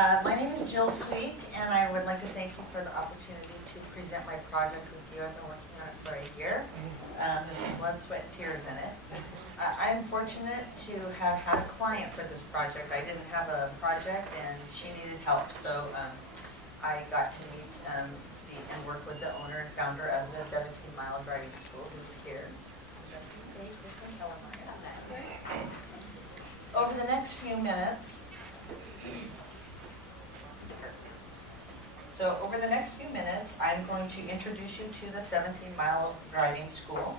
My name is Jill Sweet, and I would like to thank you for the opportunity to present my project with you. I've been working on it for a year. There's some blood, sweat, and tears in it. I'm fortunate to have had a client for this project. I didn't have a project, and she needed help, so I got to meet and work with the owner and founder of the 17-mile driving school, who's here. Over the next few minutes, I'm going to introduce you to the 17-mile driving school,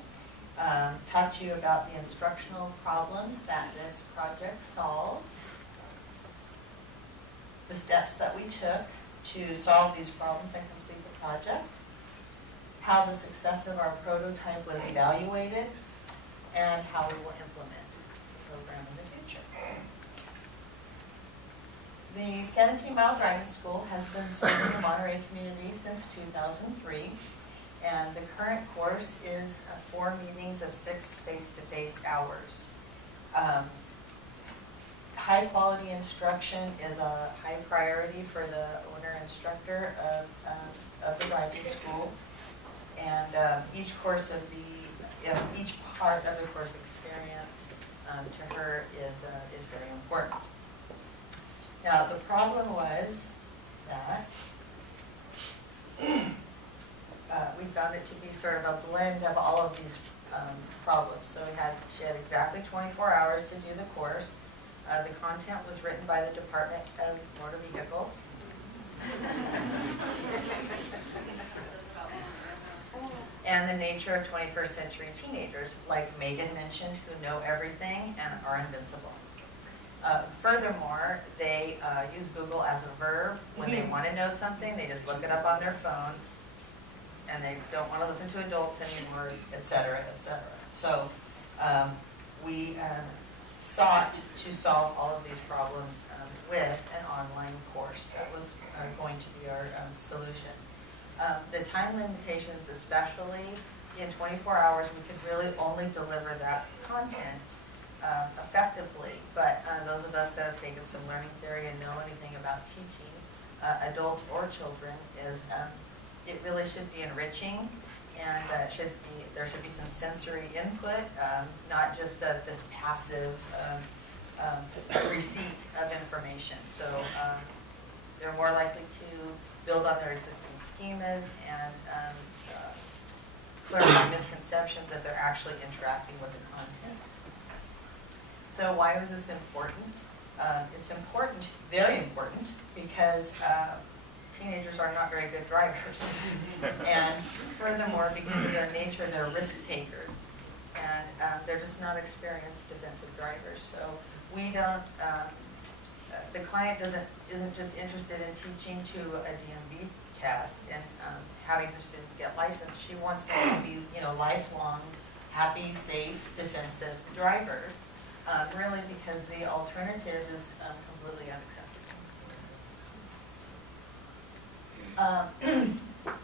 talk to you about the instructional problems that this project solves, the steps that we took to solve these problems and complete the project, how the success of our prototype was evaluated, and how we will implement the program in the future. The 17-mile driving school has been serving the Monterey community since 2003, and the current course is 4 meetings of 6 face-to-face hours. High quality instruction is a high priority for the owner instructor of the driving school, and each part of the course experience to her is very important. Now, the problem was that we found it to be sort of a blend of all of these problems. So she had exactly 24 hours to do the course. The content was written by the Department of Motor Vehicles. And the nature of 21st century teenagers, like Megan mentioned, who know everything and are invincible. Furthermore, they use Google as a verb. When they want to know something, they just look it up on their phone, and they don't want to listen to adults anymore, etc., etc. So we sought to solve all of these problems with an online course. That was going to be our solution. The time limitations, especially in 24 hours, we could really only deliver that content effectively, but those of us that have taken some learning theory and know anything about teaching adults or children is it really should be enriching, and there should be some sensory input, not just this passive receipt of information. So they're more likely to build on their existing schemas and clear up misconceptions that they're actually interacting with the content. So why was this important? It's important, very important, because teenagers are not very good drivers. And furthermore, because of their nature, they're risk takers. And they're just not experienced defensive drivers. So we don't, the client isn't just interested in teaching to a DMV test and having her students get licensed. She wants them to be, lifelong, happy, safe, defensive drivers. Really, because the alternative is completely unacceptable.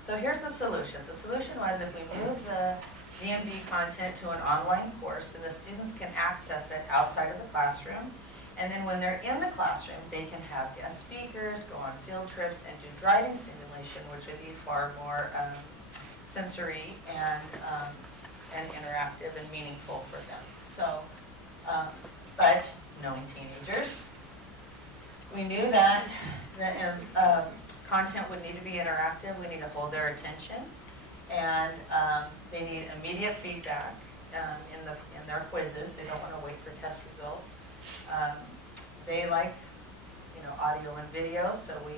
So here's the solution. The solution was if we move the DMV content to an online course, then the students can access it outside of the classroom. And then when they're in the classroom, they can have guest speakers, go on field trips, and do driving simulation, which would be far more sensory and interactive and meaningful for them. So. But knowing teenagers, we knew that the content would need to be interactive. We need to hold their attention, and they need immediate feedback in their quizzes. They don't want to wait for test results. They like audio and video, so we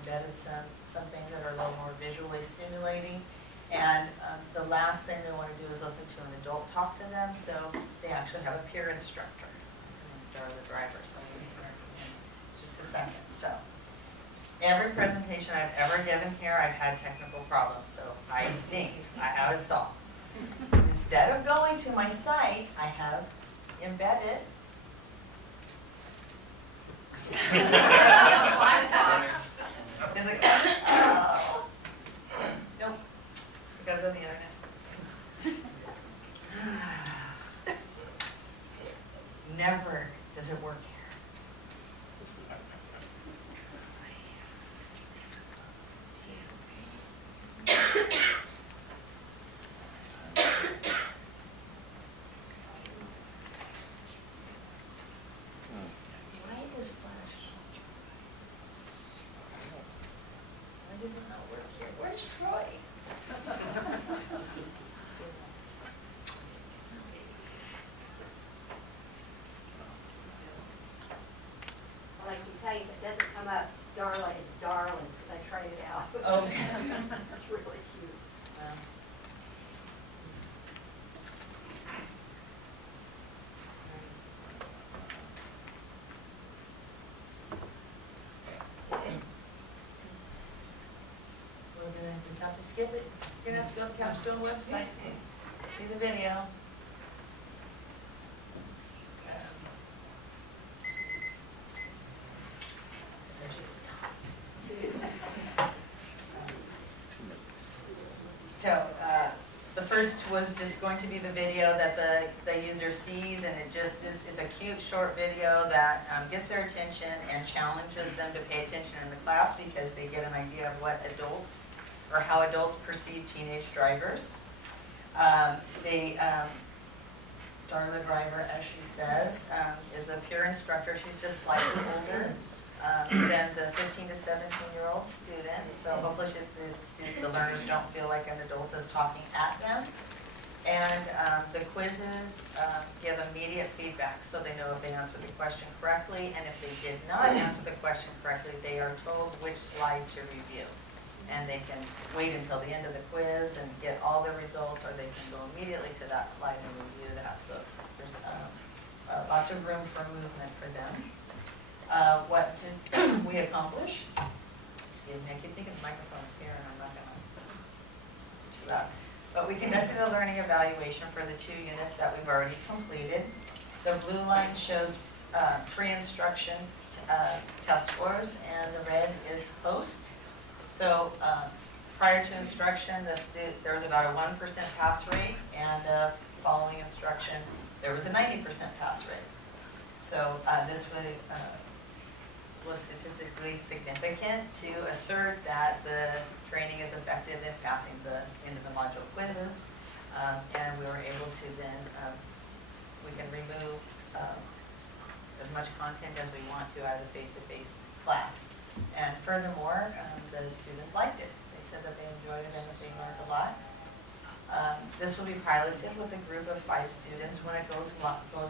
embedded some things that are a little more visually stimulating. And the last thing they want to do is listen to an adult talk to them, so they actually have a peer instructor. They're the driver, so we'll be here in just a second. So every presentation I've ever given here, I've had technical problems, so I think I have it solved. Instead of going to my site, I have embedded Is it? Oh. Nope. You gotta go to the internet. Never does it work here. Where's Troy? Well, I should tell you, if it doesn't come up, Darla is darling, because I tried it out. Okay. It's really cute. We're gonna just have to skip it. You're gonna have to go to the Capstone website, see the video. Essentially, so, the first was just going to be the video that the user sees, and it just is, it's a cute short video that gets their attention and challenges them to pay attention in the class because they get an idea of what adults, or how adults perceive teenage drivers. Darla Driver, as she says, is a peer instructor. She's just slightly older than the 15 to 17-year-old student. So hopefully the learners don't feel like an adult is talking at them. And the quizzes give immediate feedback, so they know if they answered the question correctly. And if they did not answer the question correctly, they are told which slide to review. And they can wait until the end of the quiz and get all the results, or they can go immediately to that slide and review that. So there's lots of room for movement for them. What did we accomplish? Excuse me, I keep thinking the microphone's here and I'm not going to get too loud. But we conducted a learning evaluation for the 2 units that we've already completed. The blue line shows pre-instruction test scores, and the red is post. So prior to instruction, there was about a 1% pass rate, and following instruction, there was a 90% pass rate. So this was statistically significant to assert that the training is effective in passing into the module quizzes, and we were able to then, we can remove as much content as we want to out of the face-to-face class. And furthermore, the students liked it. They said that they enjoyed it and that they learned a lot. This will be piloted with a group of 5 students when it goes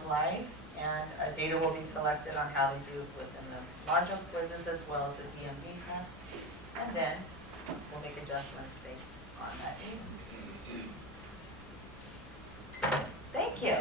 live, and data will be collected on how they do within the module quizzes as well as the DMV tests, and then we'll make adjustments based on that data. Thank you.